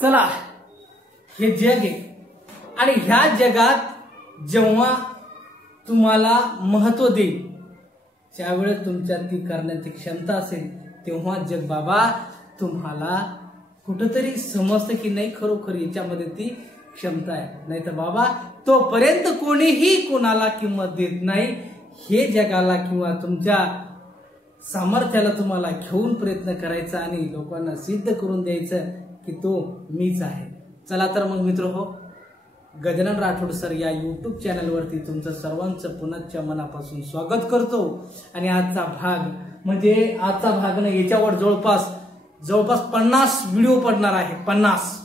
चला, हे जग आहे आणि ह्या जगात जेव्हा तुम्हाला महत्व देईल त्यावेळेस तुमच्यात ती करण्याची क्षमता असेल तेव्हा जग बाबा तुम्हाला कुठेतरी समजतं की नाही खरोखर याच्यामध्ये ती क्षमता आहे. नाही तर बाबा तोपर्यंत कोणीही कोणाला किंमत देत नाही. हे जगाला किंवा तुमच्या सामर्थ्याला तुम्हाला घेऊन प्रयत्न करायचा आणि लोकांना सिद्ध करून द्यायचं की तो मीच आहे. चला तर मग मित्रहो, गजानन राठोड सर या यूट्यूब चॅनलवरती तुमचं सर्वांचं पुनश्च मनापासून स्वागत करतो. आणि आजचा भाग म्हणजे आजचा भाग ना याच्यावर जवळपास 50 व्हिडिओ पडणार आहे. 50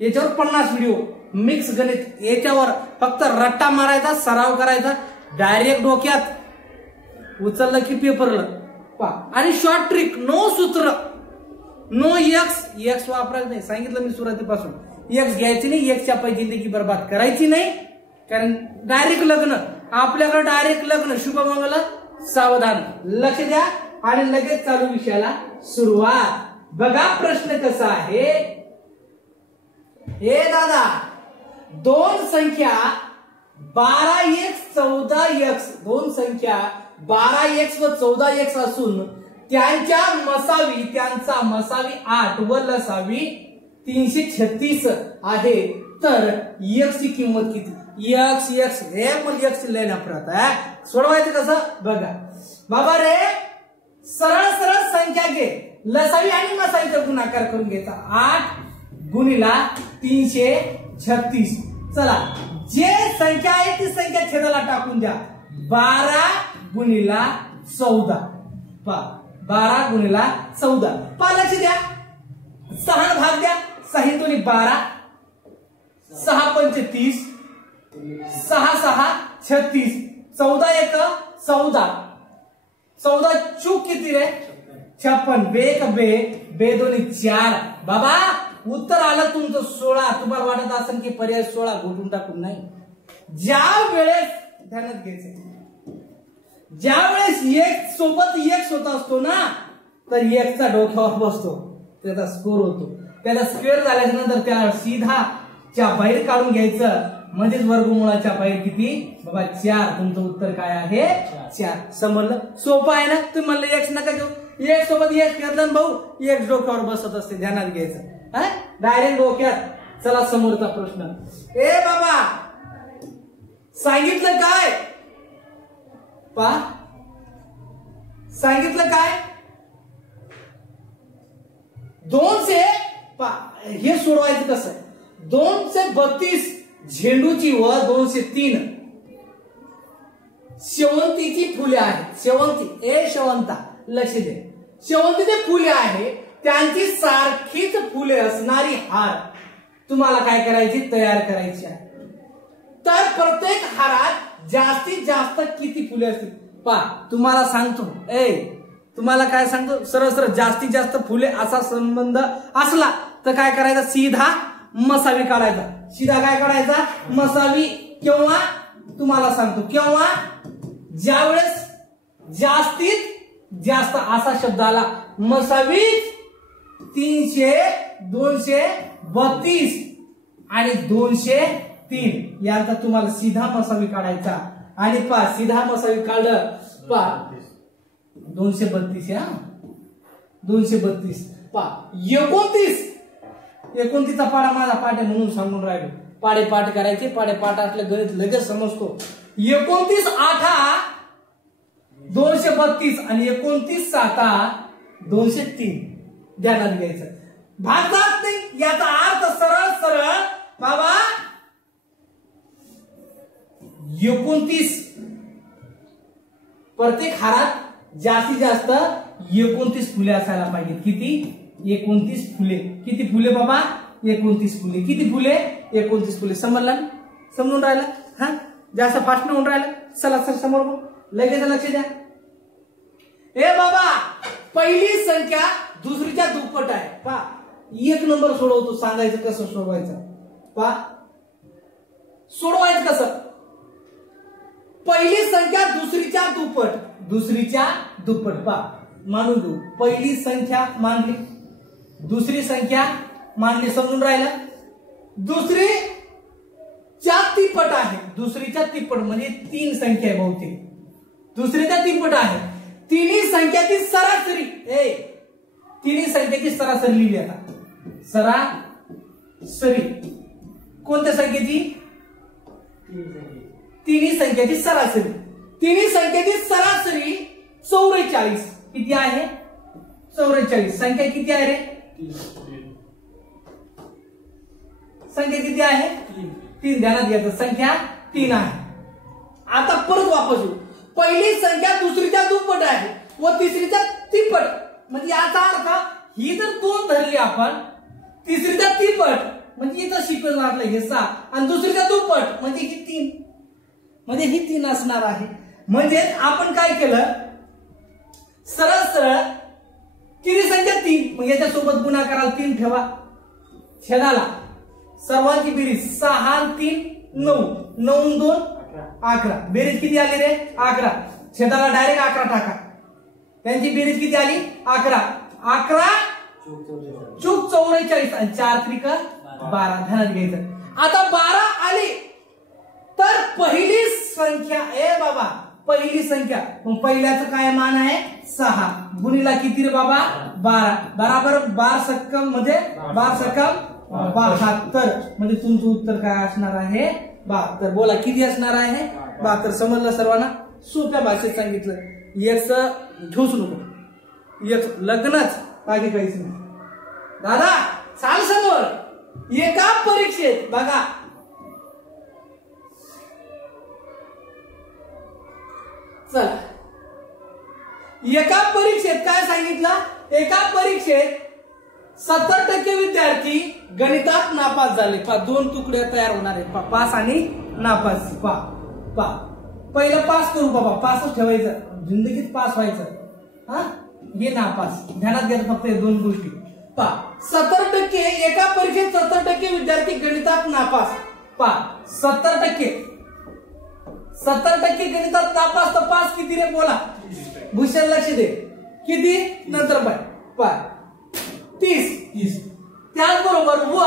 याच्यावर 50 व्हिडिओ मिक्स गणित. याच्यावर फक्त रट्टा मारायचा, सराव करायचा, डायरेक्ट डोक्यात उचललं की पेपरला आणि शॉर्ट ट्रिक, नो सूत्र, नो एक्स वापरायचं नाही. सांगितलं मी सुरुवातीपासून. एक्स घ्यायची नाही, एक्सच्या पायी जिंदगी बर्बाद करायची नाही. कारण डायरेक्ट लग्न, आपल्याकडे डायरेक्ट लग्न, शुभमंगल सावधान. लक्ष द्या आणि लगेच चालू विषयाला सुरुवात. बघा प्रश्न कसा आहे. हे दादा, दोन संख्या 12x 14x, दोन संख्या 12x व 14x असून त्यांचा मसावी 8 व लसावी 336 आहे. तर x ची किंमत किती? x हे पण x लिहिला परत आहे. सोडवायचं कसं बघा बाबा रे. सरळ संख्या घे, लसावी आणि मसावीचा गुणाकार करून घ्यायचा. 8 गुणिला 336. चला, जे संख्या आहे ती संख्या छेदाला टाकून द्या. 12 गुणिला 14. 12 गुणिला 14. लक्ष द्या, 6 भाग द्या. 6 दोन्ही 12, 6 पंचे 30, 6 6 36, 14 एक 14, 14 चूक किती रे? 56. बे दोन्ही 4. बाबा उत्तर आलं तुमचं 16. तुम्हाला वाटत असेल की पर्याय 16 घोटून टाकून नाही. ज्या वेळेस ध्यानात घ्यायचं, ज्या वेळेस एक सोबत एक होत असतो ना तर एकचा डोक्यावर बसतो, त्याचा स्कोर होतो. त्याला स्क्वेअर झाल्याच्या नंतर त्याला सीधा च्या बाहेर काढून घ्यायचं. म्हणजेच वर्गमूळाच्या बाहेर किती बाबा? 4. तुमचं उत्तर काय आहे? 4. समजलं? सोपं आहे ना. तुम्ही म्हणलं एक्स नका घेऊ, एक सोबत एक घेतलं भाऊ, एक डोक्यावर बसत असते. ध्यानात घ्यायचं, डायरेक्ट डोक्यात. चला समोरचा प्रश्न. ए बाबा, सांगितलं काय? सांगितलं काय? 200 हे सोडवायचं कसं? 232 झेंडूची व 203 शेवंतीची फुले आहेत. शेवंता लक्ष दे. शेवंतीची फुले आहे, त्यांची सारखीच फुले असणारी हार तुम्हाला काय करायची? तयार करायची आहे. तर प्रत्येक हारात जास्तीत जास्त किती फुले असतील? तुम्हाला सांगतो. तुम्हाला काय सांगतो? सरळ जास्तीत जास्त फुले असा संबंध असला तर काय करायचं? सीधा मसावी काढायचा. सीधा काय काढायचा? मसावी. केव्हा? तुम्हाला सांगतो केव्हा. ज्यावेळेस जास्तीत जास्त असा शब्द आला, मसावी 300, 232 आणि 203 यांचा तुम्हाला सीधा मसावी काढायचा. आणि सीधा मसावी काढलं 232. 232. 29चा पाडा माझा पाठ आहे म्हणून सांगून राहिलो. पाडे पाठ करायचे. पाडे पाठ असलं गणित लगेच समजतो. 29 8 232 आणि 29 7 203. ध्यानात घ्यायचं. भाग जात नाही याचा अर्थ सरळ बाबा 29. प्रत्येक हारात जास्तीत जास्त 29 फुले असायला पाहिजे. किती? 29 फुले. किती फुले बाबा? 29 फुले. किती फुले? 29 फुले. समजलं? समजून राहिलं? जास्त फास्ट न होऊन राहिलं. चला सर समोर लगेच लक्ष द्या. ए बाबा, पहिली संख्या दुसरीच्या दुप्पट आहे. 1 नंबर सोडवतो. सांगायचं कसं सोडवायचं? सोडवायचं कसं? पहिली संख्या दुसरीच्या दुप्पट. दुसरीच्या दुप्पट. मानून घेऊ. पहिली संख्या मानली, दुसरी संख्या मानले, समजून राहिलं. दुसरीच्या तिप्पट आहे, दुसरीच्या तिप्पट म्हणजे 3 संख्या आहे बहुतेक, दुसरीच्या तिप्पट आहे. तिन्ही संख्याची सरासरी, तिन्ही संख्याची सरासरी लिहिली. आता सरासरी कोणत्या संख्येची? तिन्ही संख्याची सरासरी. तिन्ही संख्येची सरासरी 44. किती आहे? 44. संख्या किती आहे रे? संख्या किती आहे? 3. ध्यानात घ्यायचं, संख्या 3 आहे. आता परत वापस येऊ. पहिली संख्या दुसरीच्या दुप्पट आहे व तिसरीच्या तिप्पट, म्हणजे याचा अर्थ ही जर 2 धरली आपण, तिसरीच्या तिप्पट म्हणजे इथं शिकवून लागलं हे 6, आणि दुसरीच्या दुप्पट म्हणजे ही 3, म्हणजे ही 3 असणार आहे. म्हणजे आपण काय केलं, सरळ सरळ किती संख्या 3, मग याच्यासोबत गुणाकाराला 3 ठेवा, छेदाला सर्वांची बेरीज 6 आणि 3 9, 9 आणि 2 11, बेरीज किती आली रे? 11. छेदाला डायरेक्ट 11 टाका, त्यांची बेरीज किती आली? 11. 11 चूक 44 आणि 4 त्रिक 12. ध्यानात घ्यायचं. आता 12 आली तर पहिली संख्या, बाबा पहिली संख्या, मग पहिल्याचं काय मान आहे? 6 गुणीला किती रे बाबा? 12 बराबर 12 सक्कम मध्ये 12 सक्कम 72, म्हणजे तुमचं उत्तर काय असणार आहे? 72. बोला किती असणार आहे? 72. समजलं सर्वांना? सोप्या भाषेत सांगितलं. एक घेऊच नको, एक लग्नच, बाकी काहीच नाही. दादा चाल समोर. एका परीक्षेत बघा, चला, एका परीक्षेत काय सांगितलं? एका परीक्षेत 70% विद्यार्थी गणितात नापास झाले. 2 तुकडे तयार होणार आहेत, पास आणि नापास. पहिलं पास करू बाबा, पासच ठेवायचं, जिंदगीत पास व्हायचं. हा, हे नापास. ध्यानात घ्या फक्त हे 2 गोष्टी. 70%, एका परीक्षेत 70% विद्यार्थी गणितात नापास. 70% गणितात नापास, तर पास किती रे? बोला भूषण, लक्ष दे. किती? नंतर पाय 30. त्याचबरोबर व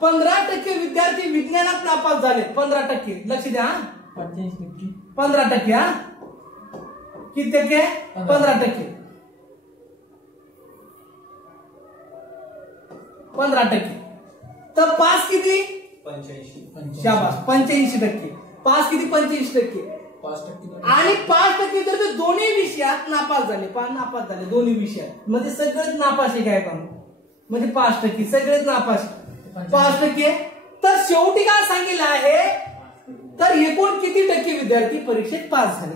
15% विद्यार्थी विज्ञानात नापास झाले. 15%, लक्ष द्या. 15%. हा, किती टक्के? 15%. 15%. तर पास किती? 85. शाबास, 85%. पास किती? 85%. आणि 5% तर ते दोन्ही विषयात नापास झाले. नापास झाले दोन्ही विषयात, म्हणजे सगळेच नापास आहे. काय काम म्हणजे 5%, सगळेच नापास 5%. तर शेवटी काय सांगितलं आहे, तर एकूण किती टक्के विद्यार्थी परीक्षेत पास झाले?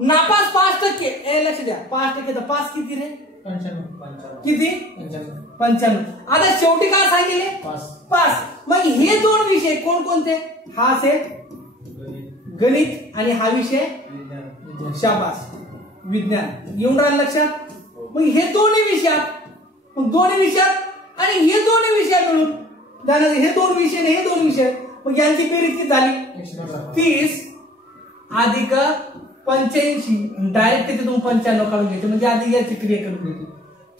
नापास 5%. लक्ष द्या, 5%. तर पास किती रे? 95. किती? 95. आता शेवटी काय सांगितले? पास. मग हे 2 विषय कोणकोणते? हा सेट गणित आणि हा विषय शाबास विज्ञान. येऊन राहिलं लक्षात? मग हे दोन्ही विषयात आणि हे दोन्ही विषय मिळून, हे 2 विषय नाही, हे 2 विषय, मग यांची बेरीज किती झाली? 30 अधिक 85. डायरेक्ट त्याच्यातून 95 काढून घ्यायचे, म्हणजे आधी याची क्रिया करून घ्यायची.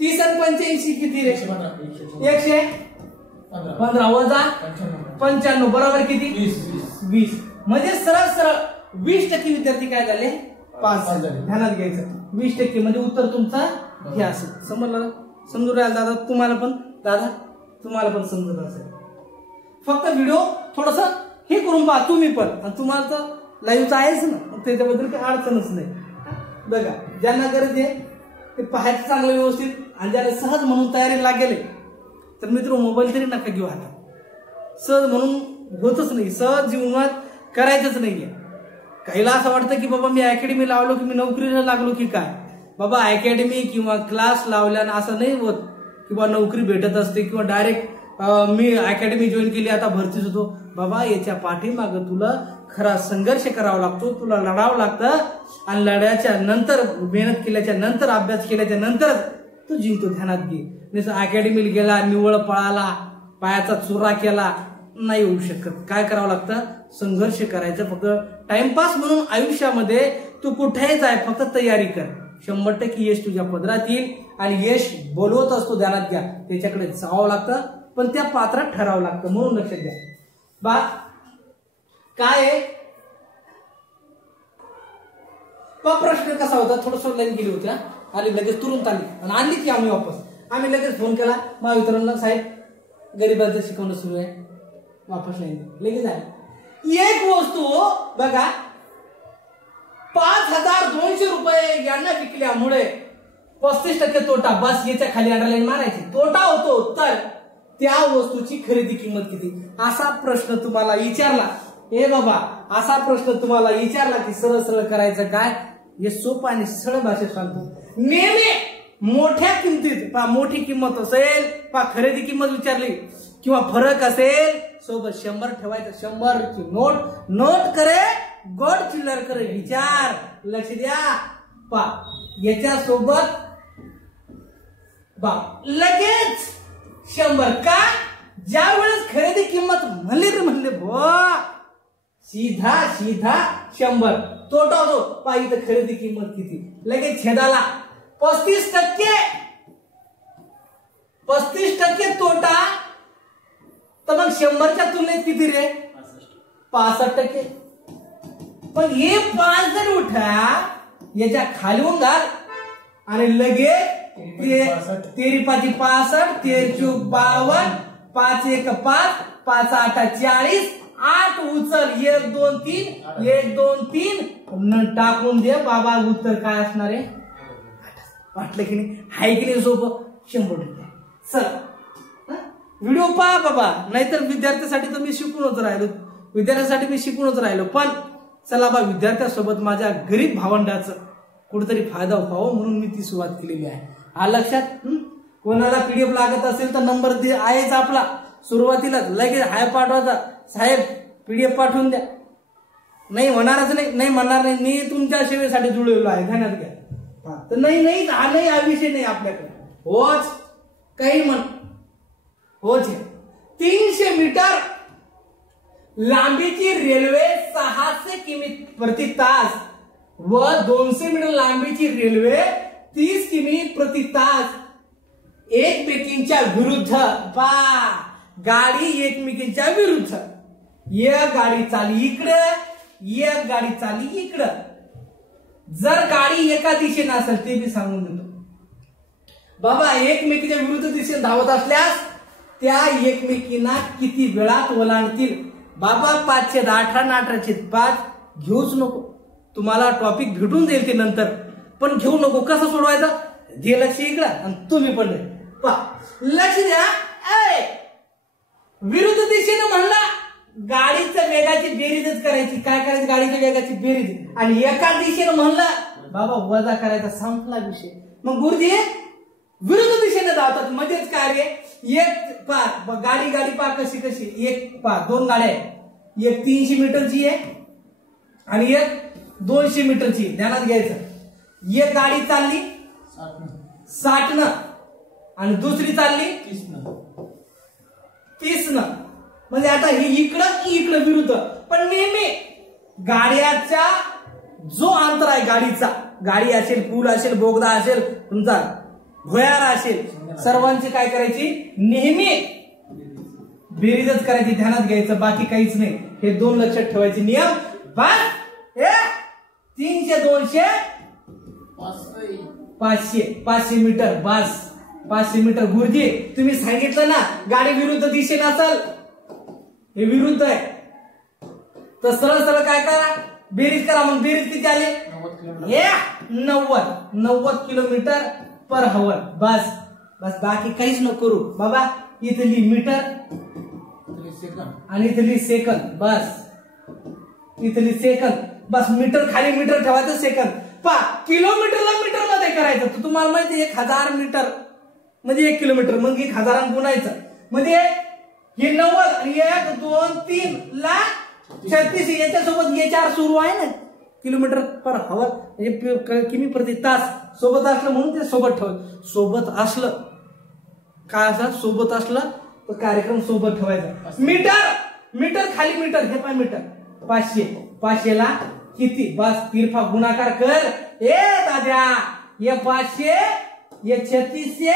30 आणि 85 किती रे? 115 वजा 95 बरोबर किती? 20. म्हणजे सरळ 20% विद्यार्थी काय झाले? पास झाले. ध्यानात घ्यायचं, 20% म्हणजे उत्तर तुमचा हे असेल. समजलं? समजून राहिलं दादा? तुम्हाला पण समजत असेल. फक्त व्हिडिओ थोडस हे करून पहा तुम्ही पण, आणि तुम्हाला तर लाईव्हचं आहेच ना, त्याच्याबद्दल काही अडचणच नाही. बघा, ज्यांना गरज आहे ते पाहायचं चांगलं व्यवस्थित, आणि ज्याला सहज म्हणून तयारीला लागेल तर मित्र मोबाईल तरी नका घेऊ हातात. सहज म्हणून होतच नाही, सहज जीवनात करायचंच नाहीये. काहीला असं वाटतं की बाबा मी अकॅडमी लावलो की मी नोकरीला लागलो की काय. बाबा अकॅडमी किंवा क्लास लावल्यानं असं नाही होत किंवा नोकरी भेटत असते, किंवा डायरेक्ट मी अकॅडमी जॉईन केली आता भरतीच होतो. बाबा याच्या पाठीमागं तुला खरा संघर्ष करावा लागतो, तुला लढावं लागतं, आणि लढ्याच्या नंतर, मेहनत केल्याच्या नंतर, अभ्यास केल्याच्या नंतरच तू जिंकतो. ध्यानात घे. जसं अकॅडमीला गेला, निव्वळ पळाला, पायाचा चुरा केला, नाही होऊ शकत. काय करावं लागतं? संघर्ष करायचं. फक्त टाइमपास म्हणून आयुष्यामध्ये तू कुठेही जाय, फक्त तयारी कर. 100% यश तुझ्या पदरात येईल, आणि यश बोलवत असतो. ध्यानात घ्या, त्याच्याकडे जावं लागतं, पण त्या पात्रात ठरावं लागतं, म्हणून लक्षात द्या. बा काय आहे प्रश्न कसा होता, थोडस लाईन गेली होती, आली लगेच तुरंत आली आणि आणली की आम्ही वापस. आम्ही लगेच फोन केला महावितरणला, साहेब गरिबांचं शिकवणं सुरू आहे, वापस नाही लगेच आली. एक वस्तू बघा 5200 रुपये यांना विकल्यामुळे 35% तोटा, बस याच्या खाली अंडरलाईन मारायची, तोटा होतो, तर त्या वस्तूची खरेदी किंमत किती, असा प्रश्न तुम्हाला विचारला. ए बाबा असा प्रश्न तुम्हाला विचारला की सरळ सरळ करायचं काय, हे सोपं आणि सरळ भाषेत सांगतो. नेहमी मोठ्या किमतीत मोठी किंमत असेल खरेदी किंमत विचारली किंवा फरक असेल सोबत 100 ठेवायचं. 100 ची नोट करे गोड चिल्लर करे विचार, लक्ष द्या. याच्या सोबत लगेच 100 का, ज्या वेळेस खरेदी किंमत म्हणले सीधा 100 तोटा होतो. इथं खरेदी किंमत किती, लगेच छेदाला 35% तोटा, तर मग 100च्या तुलनेत किती रे 65%. पण हे 5 जर उठा याच्या खालीहून घाल आणि लगेच 13 5 65, 13 52, 5 1 5, 5 8 40, 8 उचल 1 2 3, 1 2 3 टाकून दे बाबा, उत्तर काय असणार आहे. वाटलं की नाही, हाय की नाही सोपं, 100%. चल व्हिडिओ पहा बाबा, नाहीतर विद्यार्थ्यासाठी तर मी शिकूनच राहिलो, पण चला बा विद्यार्थ्यासोबत माझ्या गरीब भावंडाचं कुठेतरी फायदा व्हावा म्हणून मी ती सुरुवात केलेली आहे. हा लक्षात. कोणाला पीडीएफ लागत असेल तर नंबर आहेच आपला, सुरुवातीलाच लगेच हाय पाठवायचा, साहेब पीडीएफ पाठवून द्या. नाही होणारच नाही म्हणणार नाही, मी तुमच्या सेवेसाठी जुळलेलो आहे, ध्यानात घ्या. तर नाही हा विषय नाही आपल्याकडे, होच काही म्हण होच. 300 मीटर लांबीची रेल्वे 600 किमी प्रति तास व 200 मीटर लांबीची रेल्वे 30 किमी प्रति तास एकमेकींच्या विरुद्ध. गाडी एकमेकींच्या विरुद्ध, एक गाडी चालली इकडे, एक गाडी चालली इकडं. जर गाडी एका दिशेने असेल ते बी सांगून देतो बाबा, एकमेकीच्या विरुद्ध दिशेने धावत असल्यास त्या एकमेकींना किती वेळात ओलांडतील. बाबा 5/8 घेऊच नको, तुम्हाला टॉपिक भेटून जाईल ते नंतर, पण घेऊ नको. कसं सोडवायचं, जे लक्ष इकडं आणि तुम्ही पण लक्ष द्या. विरुद्ध दिशेने म्हणला गाडीच्या वेगाची बेरीजच करायची, काय करायची गाडीच्या वेगाची बेरीज, आणि एका दिशेने म्हणलं बाबा वजा करायचा, संपला विषय. मग गुरुजी विरुद्ध दिशेने धावतात मध्येच काय रे, एक गाडी कशी एक 2 गाड्या आहे, एक 300 मीटरची आहे आणि एक 200 मीटरची. ध्यानात घ्यायचं, एक गाडी चालली 60 आणि दुसरी चालली 30. म्हणजे आता हे इकडं विरुद्ध. पण नेहमी गाड्याचा जो अंतर आहे गाडीचा, गाडी असेल, पूल असेल, बोगदा असेल, तुमचा भुयार असेल, सर्वांची काय करायची, नेहमी बेरीजच करायची. ध्यानात घ्यायचं, बाकी काहीच नाही. हे 2 लक्षात ठेवायचे नियम. बस 300 200 500 मीटर, बस 500 मीटर. गुरुजी तुम्ही सांगितलं ना गाडी विरुद्ध दिशेने असेल, हे विरुद्ध आहे, तर सरळ काय करा, बेरीज करा. मग बेरीज किती आले, 90 किलोमीटर पर हवर. बस बाकी काहीच नको करू बाबा. इथली मीटर आणि इथली सेकंद, बस इथली सेकंद, बस मीटर खाली मीटर ठेवायचं, सेकंद किलोमीटरला मीटर मध्ये करायचं. तर तुम्हाला माहिती 1000 मीटर म्हणजे 1 किलोमीटर, मग 1000 गुणायचं, म्हणजे हे 90 आणि 1 2 3 ला 36, याच्यासोबत हे 4 सुरू आहे ना, किलोमीटर पर हवर म्हणजे किमी प्रति तास. सोबत असलं म्हणून ते सोबत ठेवायचं. सोबत असलं काय, असं सोबत असलं तर कार्यक्रम सोबत ठेवायचा. मीटर खाली मीटर, हे पाय मीटर 500 ला किती, बस तिरफा गुणाकार कर. दाद्या ये 500 ये 3600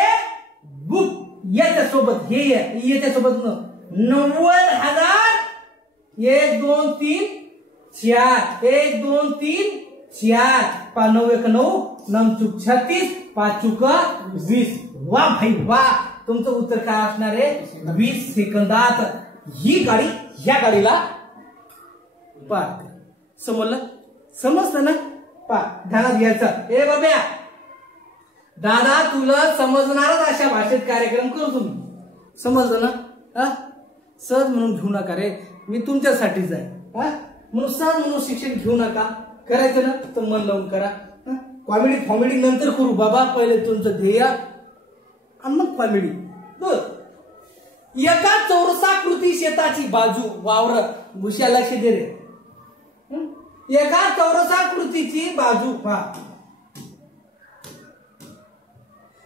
याच्यासोबत हे याच्यासोबत 90,000 1 2 3 4 1 2 3 4 5 9 1 9 9 चूक 36 5 चूक 20. वा भाई वा, तुमचं उत्तर काय असणार आहे 20 सेकंदात ही गाडी ह्या गाडीला पार कर. समजलं ना? ध्यानात घ्यायचं. ए बाब्या दादा तुला समजणारच अशा भाषेत कार्यक्रम करू तुम्ही, समजलं ना? सहज म्हणून घेऊ नका रे, मी तुमच्यासाठीच आहे. म्हणून सहज म्हणून शिक्षण घेऊ नका. करायचं ना तर मन लावून करा. कॉमेडी नंतर करू बाबा, पहिले तुमचं ध्येय आणि मग कॉमेडी. एका चौरसाकृती शेताची बाजू वावर भुश्या लक्ष दे रे. एका चौरसाकृतीची बाजू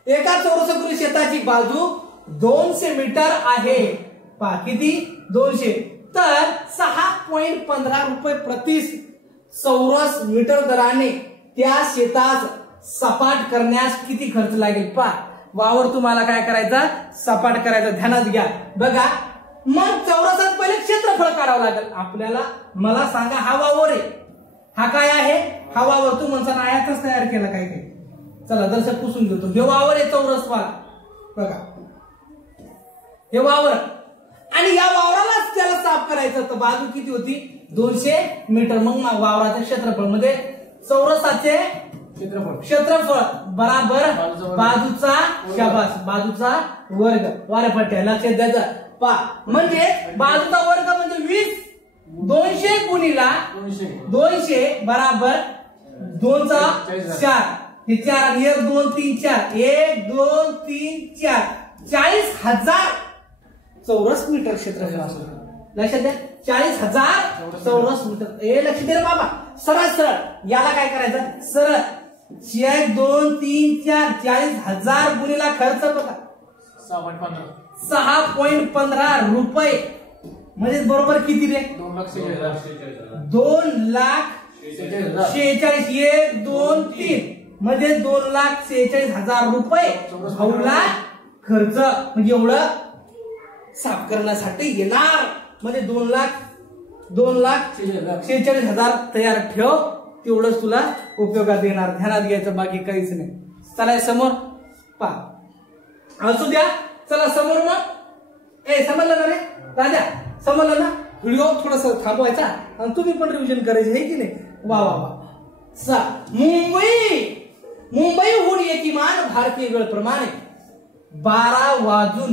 एका चौरसाकृती शेताची बाजू 200 मीटर आहे. किती 200, तर 6.15 रुपये प्रति चौरस मीटर दराने त्या शेतास सपाट करण्यास किती खर्च लागेल. वावर तुम्हाला काय करायचा सपाट करायचा. ध्यानात घ्या बघा. मग चौरसात पहिले क्षेत्रफळ काढावं लागेल आपल्याला. मला सांगा हा वावर आहे, हा काय आहे, हा वावर तू म्हणता आयातच तयार केला काय काय. चला दर्शक पुसून घेतो. हे वावर आहे चौरस वाला बघा, हे वावर, आणि या वावरालाच त्याला साफ करायचं. तर बाजू किती होती 200 मीटर. मग वावराचं क्षेत्रफळ म्हणजे चौरसाचे क्षेत्रफळ बराबर बाजूचा शाबास बाजूचा वर्ग. वाऱ्यापट्ट्या लक्षात द्यायचं. म्हणजे बाजूचा वर्ग म्हणजे 20. 200 गुणिला 200 बराबर 2 चा 4 हे 4 आणि 1 2 3 4 1 2 3 4 40,000 चौरस मीटर क्षेत्रफळ असतं. लक्षात द्या 40,000 चौरस मीटर. हे लक्ष दे रे बाबा. सरळ याला काय करायचं सरळ 1 2 3 4 40,000 गुणिला खर्च बघा 6.15 रुपये म्हणजे बरोबर किती रे 2,46,000 1 2 3 म्हणजे 2,46,000 रुपये भाऊला खर्च. म्हणजे एवढं साफ करण्यासाठी येणार. म्हणजे 2,46,000 तयार ठेव, तेवढंच तुला उपयोगात येणार. ध्यानात घ्यायचं बाकी काहीच नाही. चला समोर असू द्या. चला समोर मग समजलं ना रे राजा, समजलं ना? व्हिडिओ थोडस थांबवायचा आणि तुम्ही पण रिव्हिजन करायचे आहे की नाही. वा वा वा. मुंबईहून किमान भारतीय वेळेप्रमाणे 12 वाजून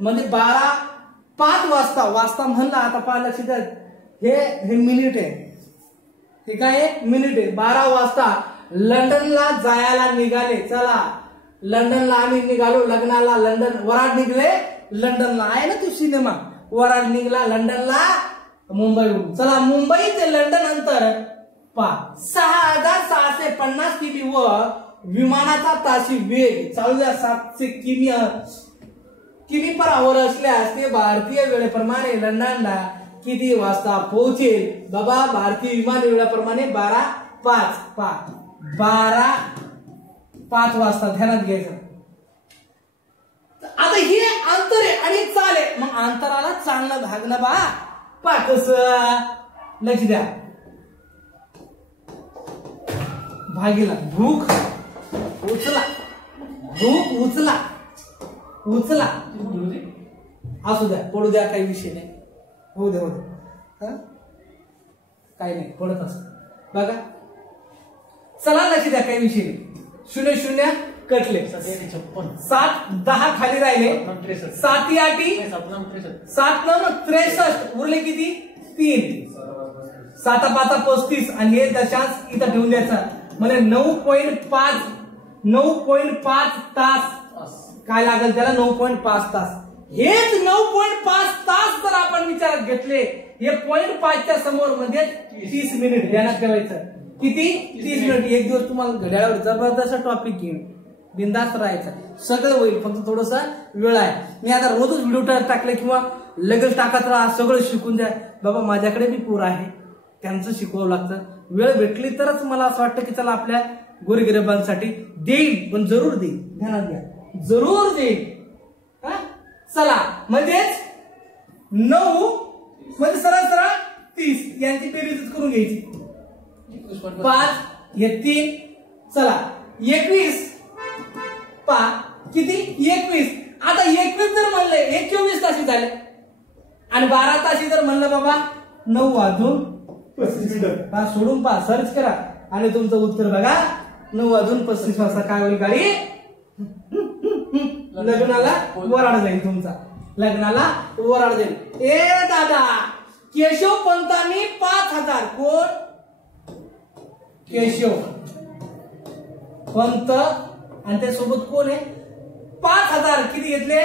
म्हणजे 5 वाजता म्हणला. आता पाहिलं लक्षात हे मिनिट आहे, हे काय मिनिट आहे. 12 वाजता लंडनला जायला निघाले. चला लंडनला आम्ही निघालो लग्नाला. लंडन वराड निघले लंडनला. आहे ना तू सिनेमा वराड निघला लंडनला मुंबईहून. चला मुंबई ते लंडन अंतर 6,650 किमी व विमानाचा ताशी वेग चालू 700 किमी पर आवर असल्यास ते भारतीय वेळेप्रमाणे लंडनला किती वाजता पोहोचेल. बाबा भारतीय विमान वेळेप्रमाणे 12:05 वाजता. ध्यानात घ्यायचं. आता हे अंतर आहे आणि चाल आहे. मग अंतराला चालणं भागणं कस लक्ष द्या. भागीला भूक उचला असू द्या पडू द्या काही विषय नाही. होऊ द्या काही नाही पडत असत बघा. चला लक्ष द्या काही विषय नाही. 0 0 कटले 7 10 खाली राहिले 7 8 7 9 63 उरले किती 3 7 5 35 आणि हे दशांश इथं ठेवून द्यायचा. म्हणजे 9.5 तास काय लागेल त्याला 9.5 तास. हेच 9.5 तास जर आपण विचारात घेतले हे 0.5च्या समोर म्हणजे 30 मिनिट ध्यानात ठेवायचं. किती 30 मिनिट. एक दिवस तुम्हाला घड्याळावर जबरदस्त टॉपिक घेऊन बिंदास राहायचं. सगळं होईल फक्त थोडस वेळ आहे. मी आता रोजच व्हिडिओ टाकले किंवा लगेच टाकत राहा. सगळं शिकून द्या बाबा. माझ्याकडे बी पोर आहे त्यांचं शिकवावं लागतं. वेळ भेटली तरच मला असं वाटतं की चला आपल्या गोरगरिबांसाठी देईल पण जरूर देईल. ध्यानात घ्या. जरूर देईल. चला म्हणजेच 9 म्हणजे सरळ सरळ 30 यांची बेरीज करून घ्यायची. 5 हे 3. चला 21 किती 21. आता 21 जर म्हणले हे 24 तासी झाले आणि 12 तासी जर म्हणलं बाबा 9 वाजून 35 मिनिट. सोडून पहा, सर्च करा आणि तुमचं उत्तर बघा. 9 वाजून 35 वाजता काय होईल गाडी? लग्नाला वराड जाईल तुमचा. लग्नाला वराड जाईल. ए दादा केशव पंतांनी 5000. कोण? केशव पंत आणि त्यासोबत कोण आहे? 5000. किती घेतले?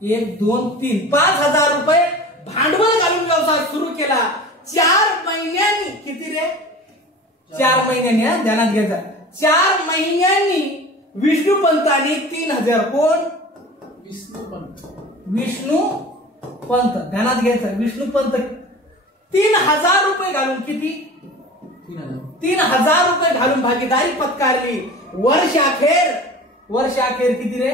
1 2 3 5000 रुपये भांडवल घालून व्यवसाय सुरू केला. 4 महिन्यांनी. किती रे? 4 महिन्यांनी. ध्यानात घ्यायचा. 4 महिन्यांनी विष्णू पंतांनी 3000. कोण? विष्णू पंत. ध्यानात घ्यायचं. विष्णू पंत 3000 रुपये घालून. किती? 3000 रुपये घालून भागीदारी पत्कारली. वर्षाखेर किती रे?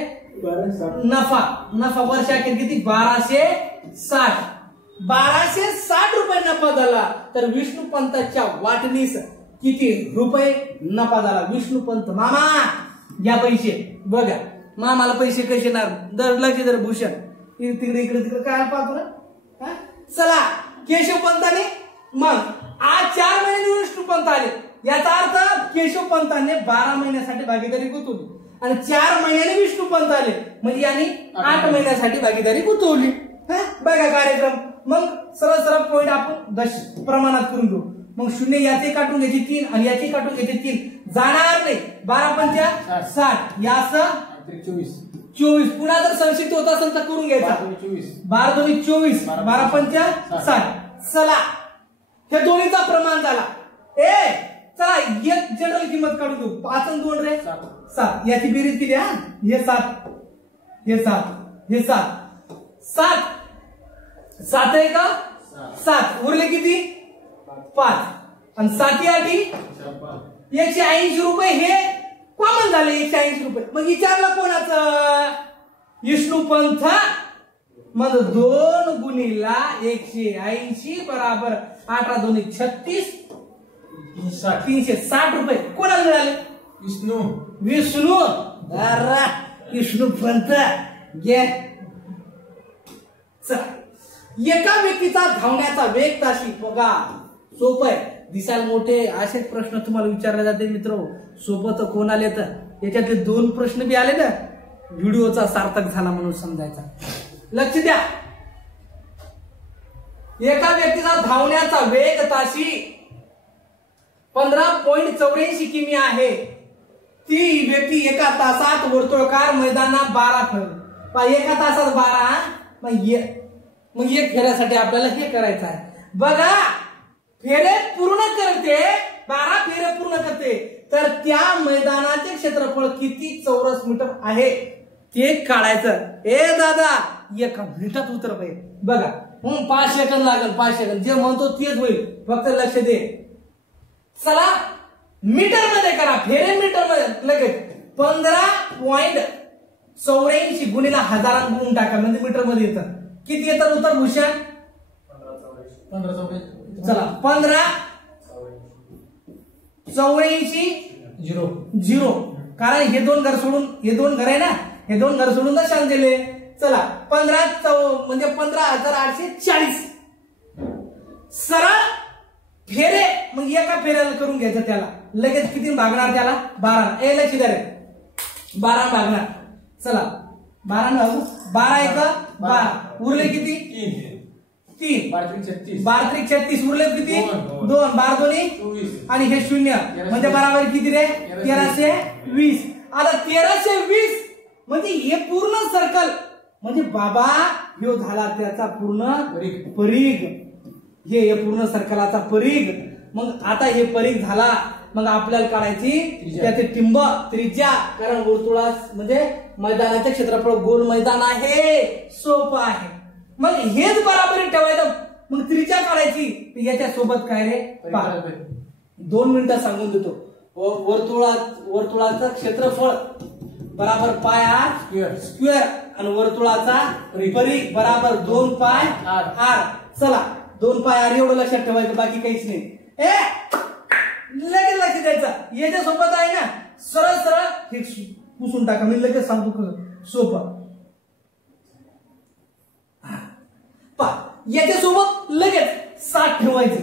नफा वर्षाखेर किती? 1260. 1260 रुपये नफा झाला. तर विष्णू पंताच्या वाटणीस किती रुपये नफा झाला? विष्णू पंत मामा या पैसे बघा. मामाला पैसे कसे येणार? दर लक्ष भूषण तिकडे काय पाहतो ना. चला केशव पंताने मग आज 4 महिन्यांनी विष्णू पंत आले. याचा अर्थ केशव पंतांनी 12 महिन्यासाठी भागीदारी गुंतवली आणि 4 महिन्याने विष्णू पंत आले म्हणजे यांनी 8 महिन्यासाठी भागीदारी गुंतवली. बघा कार्यक्रम. मग सरळ पॉइंट आपण प्रमाणात करून घेऊ. मग 0 याचे काटून घ्यायचे 3 आणि याचे काटून घ्यायचे 3. जाणार नाही. 12 पंचा 60 याच 24. पुन्हा जर संक्षिप्त होत असेल तर करून घ्यायचा. 12 2 24 12 पंचा 60. चला हे दोन्हीचा प्रमाण झाला. चला एक जनरल किंमत काढून घेऊ. 5 आणि 2 रे 7. याची बेरीज केली. हे 7 हे 7 हे 7 7 आहे का? 7 उरले किती? 5 आणि 7 8 180 रुपये. हे कॉमन झाले 180 रुपये. मग विचारलं कोणाचं? विष्णू पंत. मग 2 गुणिला 180 बराबर 8 2 36 360 रुपये कोणाला मिळाले? विष्णू पंत. एका व्यक्तीचा धावण्याचा वेग ताशी बघा. सोपं आहे. दिसायला मोठे असेच प्रश्न तुम्हाला विचारले जाते मित्र. सोबत कोण आले तर याच्यातले 2 प्रश्न बी आले ना व्हिडिओचा सार्थक झाला म्हणून समजायचा. लक्ष द्या. एका व्यक्तीचा धावण्याचा वेग ताशी 15.84 किमी आहे. ती व्यक्ती एका तासात वर्तुळाकार मैदानात 12 फिरते. एका तासात 12. मग एक फेऱ्यासाठी आपल्याला हे करायचं आहे. बघा फेरे पूर्ण करते 12 फेरे पूर्ण करते तर त्या मैदानाचे क्षेत्रफळ किती चौरस मीटर आहे ते काढायचं. दादा एका मिनिटात उत्तर पाहिजे. बघा 5 सेकंद लागेल. 5 सेकंद जे म्हणतो तेच होईल. फक्त लक्ष दे. चला मीटर मध्ये करा. फेरे मीटर मध्ये लगेच 15.84 गुणिला 1000 गुणून टाका म्हणजे मीटर मध्ये येतं. किती येतं उत्तर भूषण? 15 चला 15.84 0 कारण हे 2 घर सोडून हे 2 घर आहे ना. हे 2 घर सोडून दशांश दिले. चला 15 म्हणजे 15,840. सरळ फेरे मग एका फेऱ्याला करून घ्यायचं. त्याला लगेच किती भागणार? त्याला 12. लक्ष द्या रे 12 भागणार. चला 12 12 1 12 उरले किती? 3 12 36 उरले किती? 2 12 2 आणि हे 0 म्हणजे बरोबर किती रे? 1320. आता 1320 म्हणजे हे पूर्ण सर्कल म्हणजे बाबा ह्यो झाला त्याचा पूर्ण परीघ. हे पूर्ण सर्कलाचा परीघ. मग आता हे परीघ झाला. मग आपल्याला काढायची त्याचे टिंब त्रिज्या. कारण वर्तुळास म्हणजे मैदानाचे क्षेत्रफळ गोल मैदान आहे. सोपं आहे. मग हेच बराबरी ठेवायचं. मग त्रिज्या काढायची. याच्या सोबत काय रे? 2 मिनिटं सांगून देतो. वर्तुळाचं क्षेत्रफळ बराबर पाय आर स्क्वेअर आणि वर्तुळाचा परिघ बराबर 2 पाय आर. चला 2 पाय आर एवढं लक्षात ठेवायचं, बाकी काहीच नाही. लगेच लक्ष द्यायचं, याच्या सोबत आहे ना सरळ सरळ हे पुसून टाका, मी लगेच सांगतो सोपं. याच्या सोबत लगेच 7 ठेवायचे,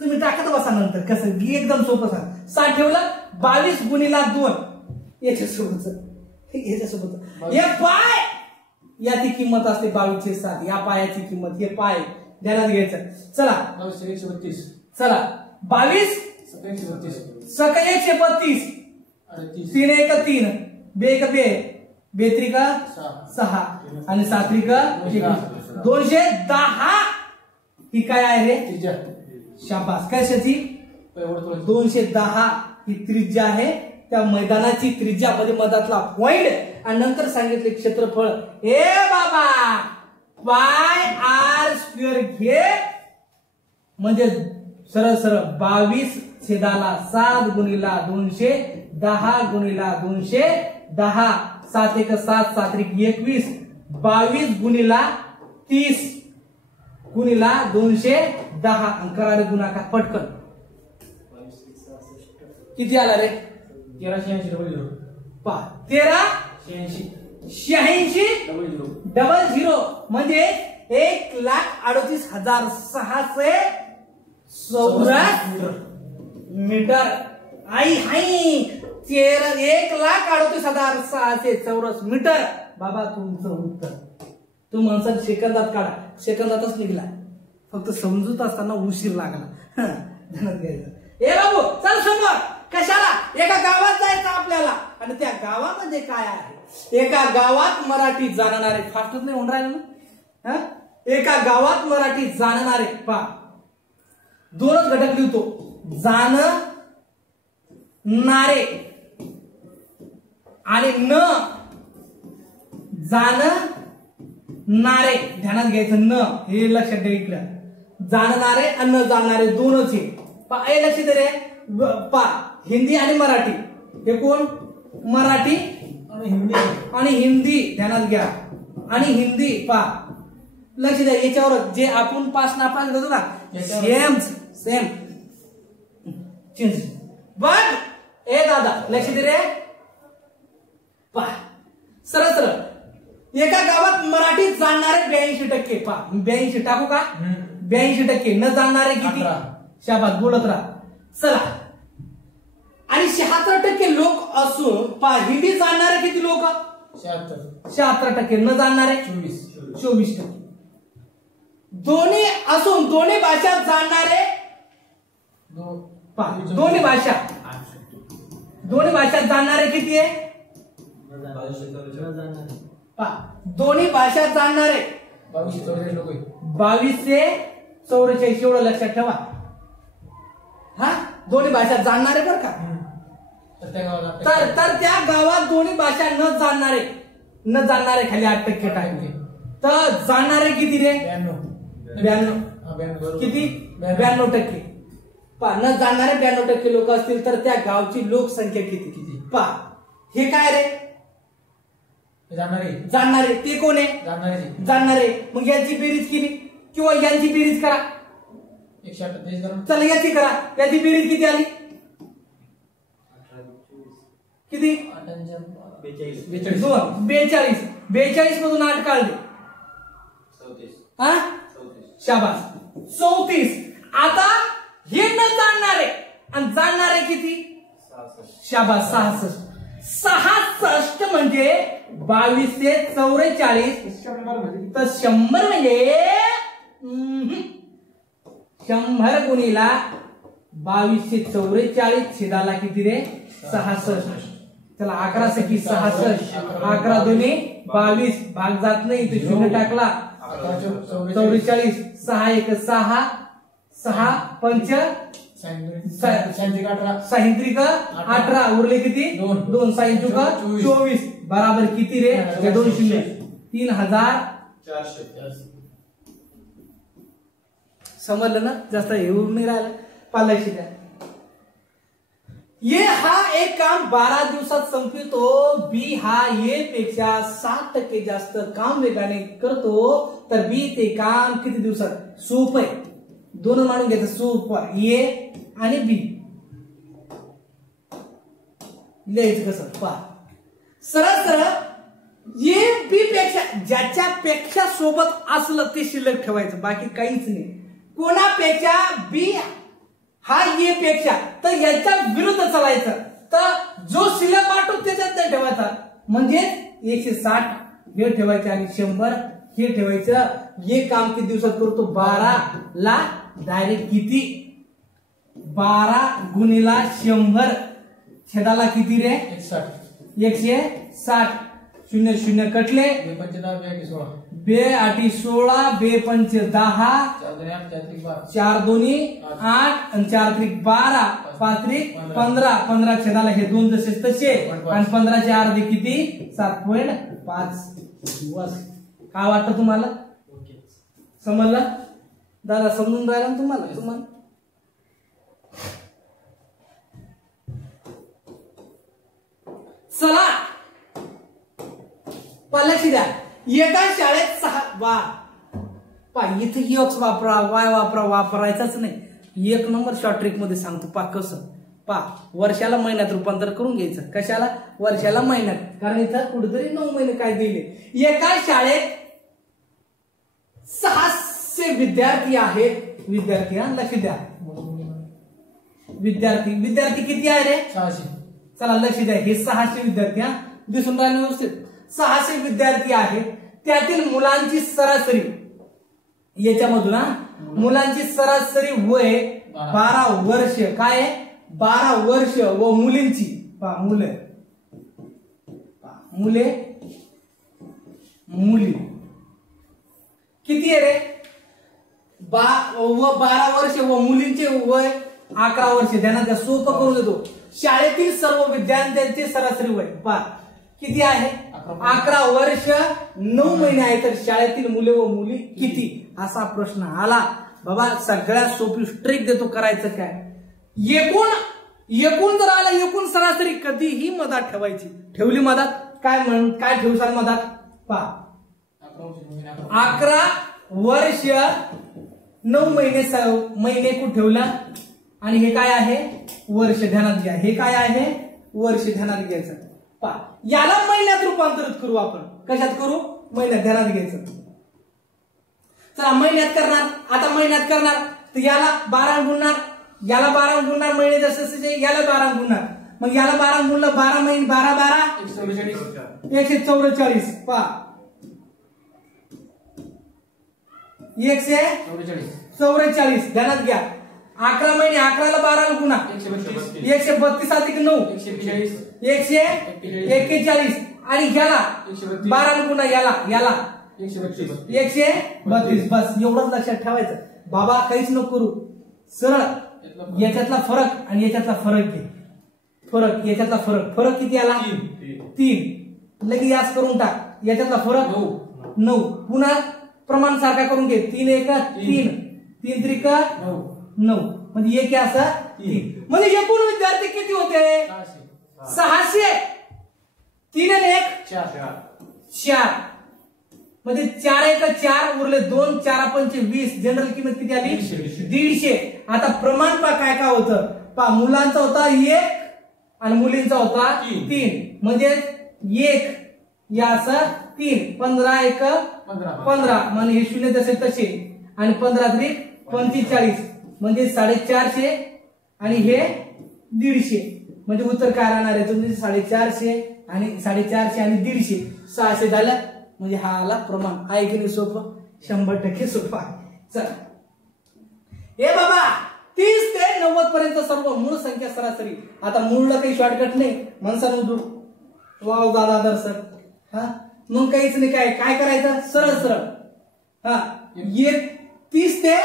तुम्ही टाकत बसा नंतर कसं एकदम सोपं सांग. 7 ठेवलं 22 गुणिला 2 याच्यासोबत हे पाय, याची किंमत असते 22/7. या पायाची किंमत, हे पाय ध्यानात घ्यायचं. चला 132. चला 22 सका 132 3 1 3 2 1 2 2 3 6 आणि 7 3 210. ही काय आहे रे? शाबास. कशाची? 210 ही त्रिज्या आहे, त्या मैदानाची त्रिज्या मध्ये मधातला पॉइंट आणि नंतर सांगितले क्षेत्रफळ. ए बाबा पाय आर स्क्वेअर घे म्हणजे सरळ सरळ 22/7 गुणिला 200 10 गुणिला 210 7 1 7 7 1 21 22 गुणिला 30 गुणिला 210 अंकारे गुणाकार पटकन. किती आला रे? 1386 पा 1386 म्हणजे 1,38,634 मीटर. आई हाई 1,38,634 मीटर. बाबा तुमचं उत्तर तू माणसाला सेकंदात काढा, सेकंदातच निघला, फक्त समजूत असताना उशीर लागला. ध्यानात घ्यायचं. ए बाबू चल समोर. कशाला? एका गावात जायचं आपल्याला आणि त्या गावामध्ये काय आहे? एका गावात मराठी जाणणारे, फास्टच नाही होऊन राहिलं ना. एका गावात मराठी जाणणारे पा 2च घटक लिहितो, जाणणारे आणि न जाणणारे. ध्यानात घ्यायचं, न हे लक्षात घ्या. इकडे जाणणारे आणि न जाणणारे दोनच आहे पा. हे लक्षात दे रे पा. हिंदी आणि मराठी, हे कोण? मराठी आणि हिंदी. ध्यानात घ्या. आणि हिंदी पा लक्ष द्या. याच्यावर जे आपण पास नापास करतो ना सेम चेंज बट. ए दादा लक्ष दे रे पा. सरळ सरळ एका गावात मराठी जाणणारे 82% पा. 82 टाकू का? 82% न जाणणारे किती? शाबास बोलत राहा. चला आणि 76% लोक असून पा हिंदी जाणणारे किती लोक? 76%. न जाणणारे 24%. दोन्ही असून दोन्ही भाषा जाणणारे दोन्ही भाषा जाणणारे किती आहे? दोन्ही भाषा जाणणारे 2244 एवढं लक्षात ठेवा. हा दोन्ही भाषा जाणणारे बरं का. तर त्या गावात दोन्ही भाषा न जाणणारे खाली 8% टाकले. तर जाणणारे किती रे? 92. किती? 92%. पा न जाणणारे 92% लोक असतील तर त्या गावची लोकसंख्या किती? पा हे काय रे? जाणणारे ते कोण आहे? जाणणारे. मग यांची बेरीज केली किंवा यांची बेरीज करा. 138 करा. चला याची करा. याची बेरीज किती आली? किती? 42. 42 मधून 8 काढले. हा शाबास 34. आता हे न जाणणारे आणि जाणणारे किती? शाबास 66 म्हणजे 22 ते 44. तर 100 म्हणजे 100 गुणिला 2244 छेदाला किती रे? 66. चला 11 से 66. 11 दुनी 22 भाग जात नाही तो शून्य टाकला. 44 6 1 6 6 5 18 उरले किती? 2 6 24 बराबर किती रे? 2 शून्य 3400. समजलं ना? जास्त येऊन नाही राहिलं. पालायची द्या ए हा एक काम 12 दिवसात संपवितो, बी हा ए पेक्षा 60% जास्त काम वेगाने करतो, तर बी ते काम किती दिवसात? सोपं आहे, दोन मानून घ्यायचं, सोपं. ए आणि बी लिहायचं कसं पहा. सरळ सरळ ए बी पेक्षा, ज्याच्या पेक्षा सोबत असलं ते शिल्लक ठेवायचं, बाकी काहीच नाही. कोणापेक्षा? बी हा ए पेक्षा, तर याच्या विरुद्ध चालायचं, तर जो शिल्लक वाटतो त्याच्यात नाही ठेवायचा. म्हणजे 160 हे ठेवायचं आणि 100 हे ठेवायचं. हे काम किती दिवसात करतो? 12 ला डायरेक्ट किती? 12 गुणिला 100, छेदाला किती रे? 160. 0 0 कटले, 2 8 16, 2 5 10, 4 2 8 आणि 4 3 12, 5 3 15. 15 छेदाला हे दोन जसे तसे, आणि 15 चे अर्धे किती? 7.5 दिवस. काय वाटतं तुम्हाला? समजलं दादा? समजून राहिला ना तुम्हाला? चला लक्ष द्या. एका शाळेत 6 इथे यक्स वापरा, वाय वापरा, वापरायचाच नाही. 1 नंबर शॉर्ट ट्रिक मध्ये सांगतो पा कसं. वर्षाला महिन्यात रूपांतर करून घ्यायचं. कशाला? वर्षाला महिन्यात, कारण इथं कुठेतरी 9 महिने काय दिले. एका शाळेत 600 विद्यार्थी आहेत. विद्यार्थी, लक्ष द्या, विद्यार्थी किती आहे रे? 600. चला लक्ष द्या, हे 600 विद्यार्थी दिसून राहिले व्यवस्थित. 600 विद्यार्थी आहेत, त्यातील मुलांची सरासरी, याच्यामधून मुलांची सरासरी वय 12 वर्ष. काय आहे? 12 वर्ष. व मुलींची मुली किती आहे रे? 12 वर्ष व मुलींचे वय 11 वर्ष. ध्यानात घ्या, सोपं करून देतो. शाळेतील सर्व विद्यार्थ्यांचे सरासरी वय किती आहे? 11 वर्ष 9 महिने आहे. तर शाळेतील मुले व मुली किती? असा प्रश्न आला बाबा. सगळ्यात सोपी ट्रिक देतो, करायचं काय? एकूण जर आला, एकूण सरासरी कधीही मधात ठेवायची. ठेवली मधात, काय ठेवसाल मधात? 11 वर्ष 9 महिने कुठे ठेवला, आणि हे काय आहे? वर्ष. ध्यानात घ्या, हे काय आहे? वर्ष. ध्यानात घ्यायचं. याला महिन्यात रूपांतरित करू आपण. कशात करू? महिन्यात. ध्यानात घ्यायचं. चला महिन्यात करणार. आता महिन्यात करणार तर याला 12 गुणणार, याला 12 गुणणार, महिने जसे याला 12 गुणणार. मग याला 12 गुणलं, 12 महिने, 12 12 144. 144. ध्यानात घ्या. 11 महिने, 11 ला 12 गुणा, 132 अधिक 9 141. आणि याला 12 गुणा, याला 132. बस एवढंच लक्षात ठेवायचं बाबा. काहीच नको करू. सरळ याच्यातला फरक आणि याच्यातला फरक घे. याच्यातला फरक किती आला? 3. लगेच यास करून टाक. याच्यातला फरक 9. पुन्हा प्रमाण सारखा करून घे. 3 1 3, 3 3 9, म्हणजे एक असं 3. म्हणजे एकूण विद्यार्थी किती होते? 600. 3 आणि 1 4. म्हणजे 4 1 4, उरले 2, 4 5 20. जनरल किंमत किती आली? 150. आता प्रमाण काय होतं? मुलांचा होता 1 आणि मुलींचा होता 3. म्हणजे 1 या असं 3. 15 1 15, म्हणजे हे 0 जसे तसे, आणि 15 3 45, म्हणजे 450 आणि हे 150. म्हणजे उत्तर काय राहणार आहे? म्हणजे 450 आणि 450 आणि 150, 600 झालं. म्हणजे हा आला प्रमाण. आहे की नाही सोपं? 100% सोपं आहे. चला हे बाबा, 30 ते 90 पर्यंत सर्व मूळ संख्या सरासरी. आता मूळला काही शॉर्टकट नाही. मनसान वाव दादा दर्शक. मग काहीच नाही. काय करायचं? सरळ 30 ते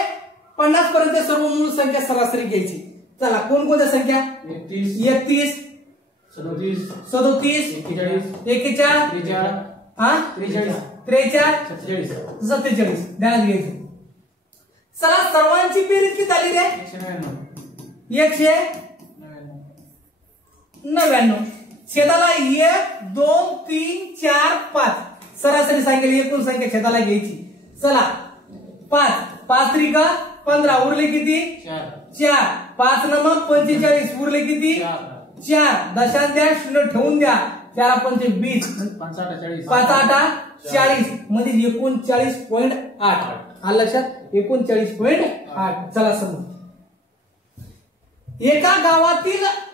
50 पर्यंत सर्व मूळ संख्या सरासरी घ्यायची. चला कोणकोणत्या संख्या? 31 37 41 43 47. ध्यानात घ्यायचं. चला सर्वांची बेरीज किती झाली रे? 100. 99. छेदाला 1 2 3 4 5 सरासरी सांगेल एकूण संख्या छेदाला घ्यायची. चला 5 5 3 का 15 उरले किती 4 5 नमक 45 उरले किती 4 दशांश द्या 0 ठेवून द्या 4 पंचे 20 5 8 40 म्हणजे 39.8 आलं लक्षात 39.8. चला समज एका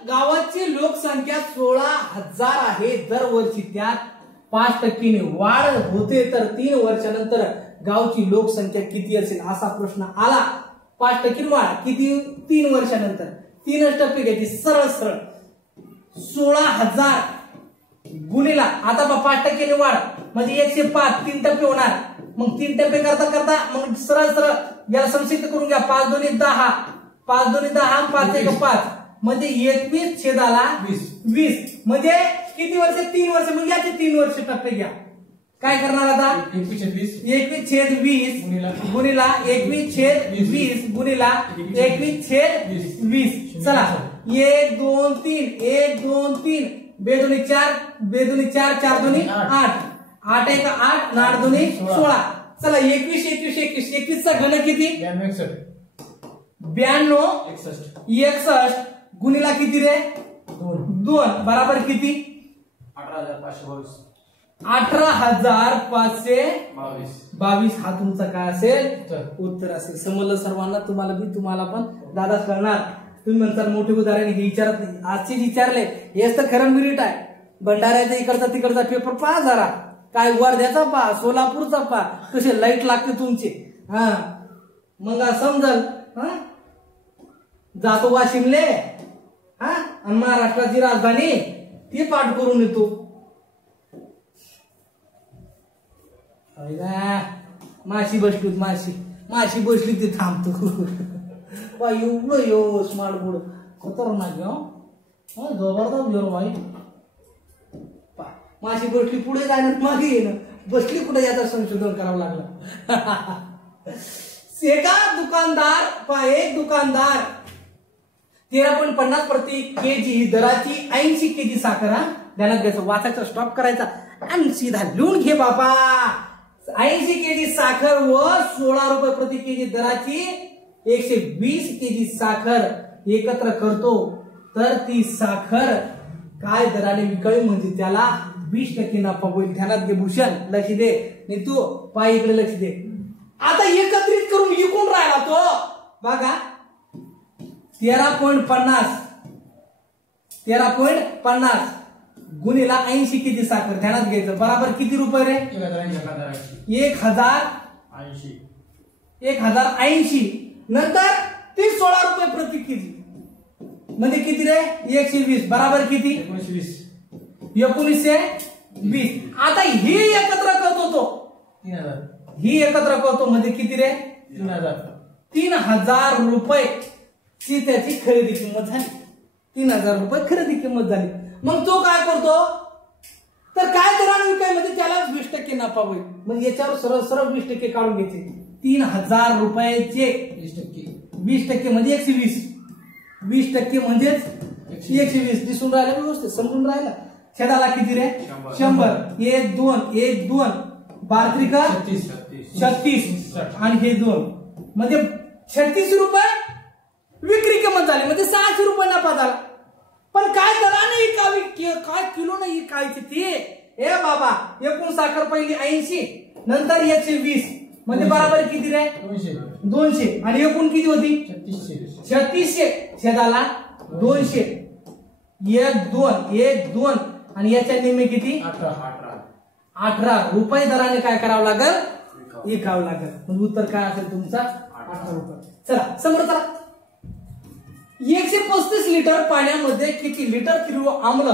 गावाची लोकसंख्या 16,000 आहे. दरवर्षी त्यात 5% वाढ होते तर 3 वर्षानंतर गावची लोकसंख्या किती असेल असा प्रश्न आला. 5% वाढ किती 3 वर्षानंतर 3 टप्पे घ्यायचे सरळ सरळ 16,000 गुणिला आता 5% वाढ म्हणजे 105 3 टप्पे होणार. मग 3 टप्पे करता करता मग सरळ सरळ याला संक्षिप्त करून घ्या 5 2 10 5 2 10 5 1 5 म्हणजे 21 छेदाला 20 म्हणजे किती वर्ष 3 वर्ष मग याचे 3 वर्ष टप्पे घ्या. काय करणार आता 21/20 गुणिला 21/20 गुणिला 21/20. चला 1 2 3 1 2 3 2 4 2 4 4 2 8 8 1 8 8 2 16. चला 21 21 21 21 चा घन किती 92 61 गुणिला किती रे 2 बराबर किती 18,522 हा तुमचा काय असेल उत्तर असेल. समजलं सर्वांना तुम्हाला पण दादाच करणार. तुम्ही म्हणतात मोठे उदाहरण हे विचारत नाही आजचे विचारले हेच तर खरं मिरिट आहे. भंडाऱ्याचा इकडचा तिकडचा पेपर पहा जरा काय वर्ध्याचा पहा सोलापूरचा पहा कसे लाईट लागते तुमचे. हा मग समजल. जातो वाशिमले आणि महाराष्ट्राची राजधानी ती पाठ करून येतो. माशी बसली माशी बसली ती थांबतो एवढं स्मार्ट बोर्ड खतरनाक जबरदस्त जरो भाई. माशी बसली पुढे जाणं मागे येणं बसली कुठे याचं संशोधन करावं लागलं. एक दुकानदार 13.50 प्रति केजी दराची 80 केजी साखर ध्यानात घ्यायचं वाचायचं स्टॉप करायचा आणि सीधा लिहून घे बाबा. 80 केजी साखर व 16 रुपये प्रति केजी दराची 120 केजी साखर एकत्र करतो तर ती साखर काय दराने विकावी म्हणजे त्याला 20% नफा होईल. ध्यानात घे भूषण लक्ष दे आणि तू पाय इकडे लक्ष दे. आता एकत्रित करून विकून राहिला तो बघा 13.50 गुणिला 80 केजी साखर ध्यानात घ्यायचं बराबर किती रुपये रे 1080 नंतर ती 16 रुपये प्रति केजी म्हणजे किती रे 120 बराबर किती 1920. आता ही एकत्र करतो तो 3000 ही एकत्र करतो म्हणजे किती रे 3000 रुपये ची त्याची खरेदी किंमत झाली. 3000 रुपये खरेदी किंमत झाली. मग तो काय करतो तर काय दराने विकाय म्हणजे त्याला 20% नफा होईल. मग याच्यावर सरळ सरळ 20% काढून घ्यायचे. 3000 रुपयाचे 20% म्हणजे 120 20% म्हणजेच 120 दिसून राहिलं व्यवस्थित समजून राहिला. छेदाला किती रे 100 1 2 1 2 12 36 आणि हे 2 म्हणजे 36 रुपये विक्री किंमत झाली म्हणजे 600 रुपये नफा झाला. पण काय दराने विकावी काय किलो नाही विकायची ती ए बाबा. एकूण साखर पहिली 80 नंतर 120 म्हणजे बराबर किती रे 200 आणि एकूण किती होती 3600 छेदाला 200 1 2 1 2 आणि याच्या निम्मे किती 18 रुपये दराने काय करावं लागेल विकावं लागेल. म्हणजे उत्तर काय असेल तुमचा 18 रुपये. चला समोर चला 135 लिटर पाण्यामध्ये किती लिटर किलो आम्ल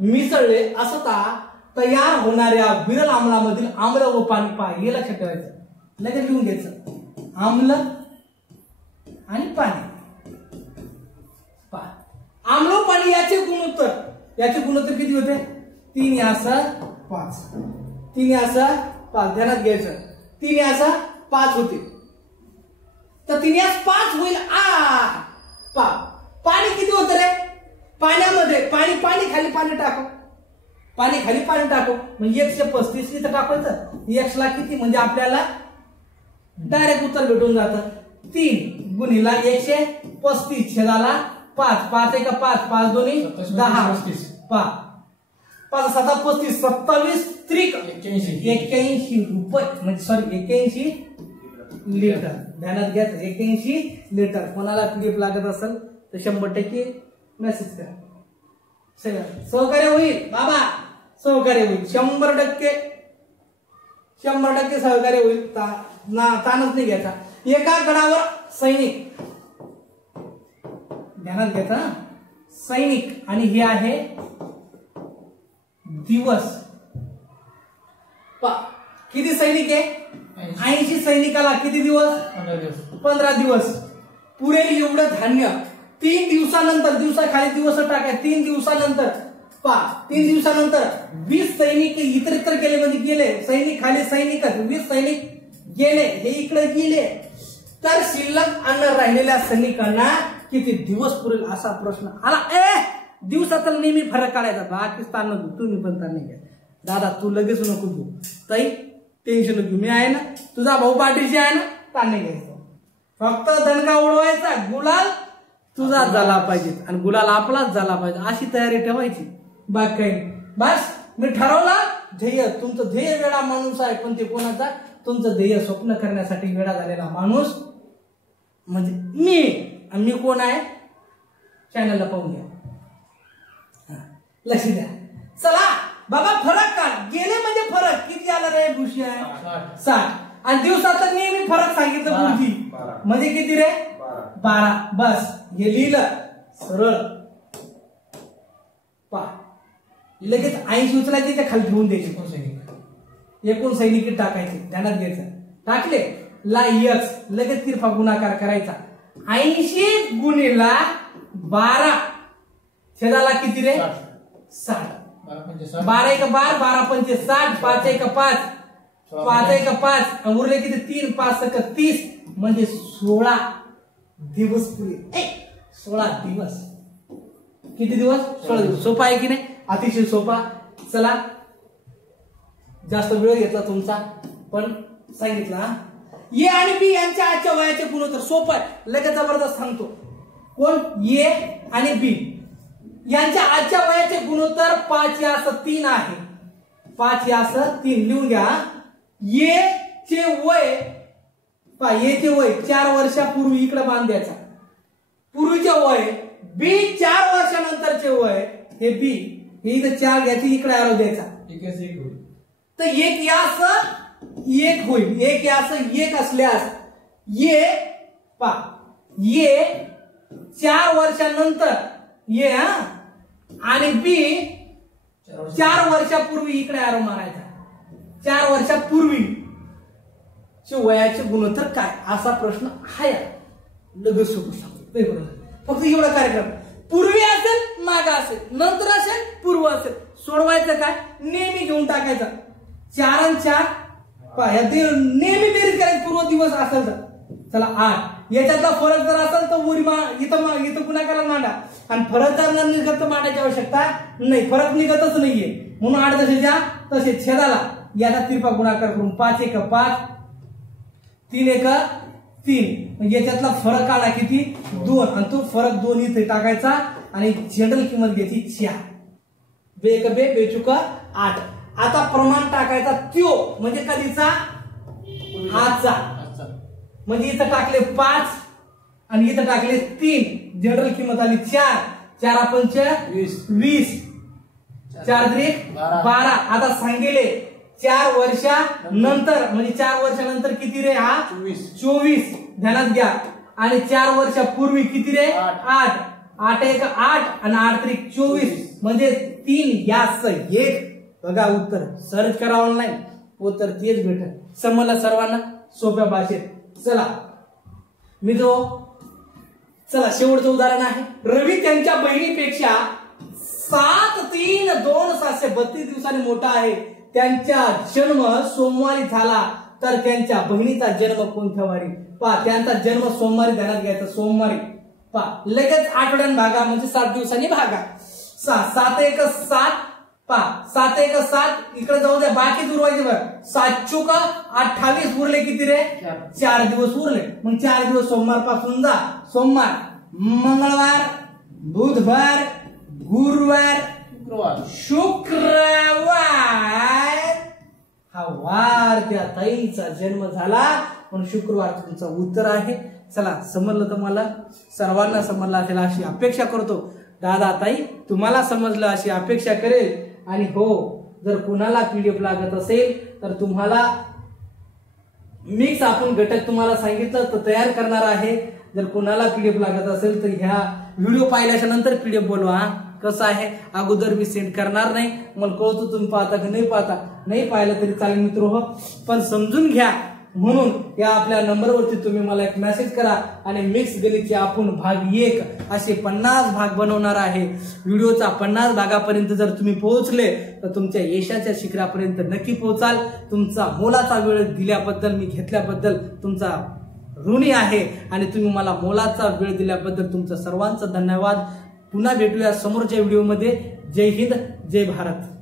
मिसळले असता तयार होणाऱ्या विरल आम्लामधील आम्ल व पाणी पहा. हे लक्षात ठेवायचं लगेच लिहून घ्यायचं आम्ल आणि पाणी पहा. आम्ल पाणी याचे गुणोत्तर किती होते 3 याचा 5 3 याचा 5 ध्यानात घ्यायचं 3 याचा 5 होते तर 3 याचा 5 होईल. पाणी किती होतं रे पाण्यामध्ये पाणी खाली पाणी टाकू, पाणी खाली पाणी टाकू, म्हणजे 135 इथं टाकायचं. x ला किती म्हणजे आपल्याला डायरेक्ट उत्तर भेटून जातं. 3 गुणिला 135 छेदाला 5, 5 1 5, 5 2 10, 5 7 35, 27 त्रिक 81 रुपये म्हणजे सॉरी 81 लिटर. ध्यानात घ्या 81 लिटर. कोणाला पीडीएफ लागत असेल तर 100% मेसेज करा. सहकार्य होईल बाबा, सहकार्य होईल 100%, 100% सहकार्य होईल. ताणच नाही घ्यायचा. एका गडावर सैनिक, ध्यानात घ्यायचा सैनिक, आणि हे आहे दिवस. किती सैनिक आहे? 80 सैनिकाला किती दिवस? 15 दिवस. पुरेल एवढं धान्य 3 दिवसानंतर, दिवसाखाली दिवस टाकाय, 3 दिवसानंतर 3 दिवसानंतर 20 सैनिक इतर गेले, म्हणजे गेले सैनिक खाली सैनिक 20 सैनिक गेले, हे इकडे गेले, तर शिल्लक अन्न राहिलेल्या सैनिकांना किती दिवस पुरेल असा प्रश्न आला. दिवसाचा नेहमी फरक काढायचा. पाकिस्तान नको, तुम्ही पण तर नाही घ्या दादा, तू लगेच नको घेऊ ताई, टेन्शन नको, मी आहे ना, तुझा भाऊ पाटीलशी आहे ना, ताण नाही घ्यायचं. फक्त दणका उडवायचा, गुलाल तुझाच झाला पाहिजे आणि गुलाल आपलाच झाला पाहिजे अशी तयारी ठेवायची. बाकी काही बस मी ठरवला ध्येय. तुमचं ध्येय वेळा माणूस आहे, पण ते कोणाचा? तुमचं ध्येय स्वप्न करण्यासाठी वेळा झालेला माणूस म्हणजे मी. आणि मी कोण आहे? चॅनलला पाहून घ्या, लक्ष द्या. चला बाबा फरक काढ. गेले म्हणजे फरक किती आला रे भुशी आहे? 60. आणि दिवसाचा नेहमी फरक सांगितलं बुद्धी म्हणजे किती रे? 12. बस हे लिहिलं सरळ. लगेच 80 उचलायचे, त्या खाली ठेवून द्यायचे. एकूण सैनिक टाकायचे, ध्यानात घ्यायचं. टाकले ला x, लगेच तिरफा गुणाकार करायचा. 80 गुणिला 12 छेदाला किती रे? 60. 12 1 12, 12 5 60, 5 1 5, 5 1 5, उरले किती? 3 5 1 30 म्हणजे 16 दिवस पुरे. 16 दिवस. किती दिवस? 16 दिवस. सोपा आहे की नाही? अतिशय सोपा. चला जास्त वेळ घेतला तुमचा, पण सांगितला. ए आणि बी यांच्या आजच्या वयाचे गुणोत्तर सोपं आहे, लगेच जबरदस्त सांगतो. कोण? ए आणि बी यांच्या आजच्या वयाचे गुणोत्तर 5 या 3 आहे. 5 या 3 लिहून घ्या. ए चे वय, ए चे वय 4 वर्षापूर्वी इकडे बांधायचा, पूर्वीचे वय. बी 4 वर्षानंतरचे वय, हे बी हे इथं 4 घ्यायचे, इकडे आरो द्यायचा. तर 1 या 1 होईल. 1 या 1 असल्यास ये 4 वर्षानंतर ये आणि बी 4 वर्षापूर्वी इकडे आरो मारायचा. 4 वर्षापूर्वी वयाचे गुणोत्तर काय असा प्रश्न आहे. लगेच सोपं सांगतो. फक्त एवढा कार्यक्रम पूर्वी असेल, मागा असेल, नंतर असेल, पूर्व असेल. सोडवायचं काय? नेहमी घेऊन टाकायचा. 4 आणि 4 नेहमी बेरीज करायची. पूर्व दिवस असेल तर चला 8. याच्यातला फरक जर असेल तर इथं गुणाकाराला मांडा. आणि फरक जर न निघत तर मांडायची आवश्यकता नाही. फरक निघतच नाहीये म्हणून 8 जसेच्या तसे छेदाला याचा तिरपा गुणाकार करून 5 1 5, 3 1 3. याच्यातला फरक काढा किती? 2. आणि तो फरक 2 इथे टाकायचा आणि जनरल किंमत घ्यायची 4. बे 1 बे बेचुका 8. आता प्रमाण टाकायचा त्यो म्हणजे कधीचा? आजचा. म्हणजे इथं टाकले 5 आणि इथं टाकले 3. जनरल किंमत आली 4. 4 5 20, 4 3 12. आता सांगितले 4 वर्षानंतर म्हणजे 4 वर्षानंतर किती रे? हा 24. ध्यानात घ्या. आणि 4 वर्षापूर्वी किती रे? 8. 8 1 8 आणि 8 3 24 म्हणजे 3 या 1. बघा उत्तर सर्च करा ऑनलाईन, उत्तर तेच भेटल. समजलं सर्वांना सोप्या भाषेत. चला चला शेवटचं उदाहरण आहे. रवी त्यांच्या बहिणीपेक्षा 7 3 2 732 दिवसांनी मोठा आहे. त्यांचा जन्म सोमवारी झाला तर त्यांच्या बहिणीचा जन्म कोणत्या वारी? त्यांचा जन्म सोमवारी, ध्यानात घ्यायचा सोमवारी. लगेच आठवड्यान भागा म्हणजे 7 दिवसांनी भागा. 7 एक 7 7 एक 7 इकडे जाऊ द्या, बाकी उरवायचे बघ. 7 चुका 28 उरले किती रे? 4 दिवस उरले. मग 4 दिवस सोमवार पासून जा. सोमवार, मंगळवार, बुधवार, गुरुवार, शुक्रवार. हा वार त्या ताईचा जन्म झाला म्हणून शुक्रवार तुमचा उत्तर आहे. चला, समजलं तुम्हाला? सर्वांना समजलं असेल अशी अपेक्षा करतो. दादा ताई तुम्हाला समजलं अशी अपेक्षा करेल. आणि हो, जर कुणाला पीडीएफ लागत असेल तर तुम्हाला मिक्स आपण घटक तुम्हाला सांगितलं तर तयार करणार आहे. जर कुणाला पीडीएफ लागत असेल तर ह्या व्हिडिओ पाहिल्याच्या नंतर पीडीएफ बोलवा. कसं आहे, अगोदर मी सेंड करणार नाही. मला कळतो तुम्ही पाहता की नाही पाहता. नाही पाहिलं तरी चालेल मित्र हो, पण समजून घ्या म्हणून या आपल्या नंबरवरती तुम्ही मला एक मेसेज करा. आणि मिक्स गणितचे आपण भाग 1 असे 50 भाग बनवणार आहे. व्हिडिओचा 50 भागापर्यंत जर तुम्ही पोहोचले तर तुमच्या यशाच्या शिखरापर्यंत नक्की पोहोचाल. तुमचा मोलाचा वेळ दिल्याबद्दल, मी घेतल्याबद्दल तुमचा ऋणी आहे. आणि तुम्ही मला मोलाचा वेळ दिल्याबद्दल तुमचं सर्वांचं धन्यवाद. पुन्हा भेटूया समोरच्या व्हिडिओमध्ये. जय हिंद, जय भारत.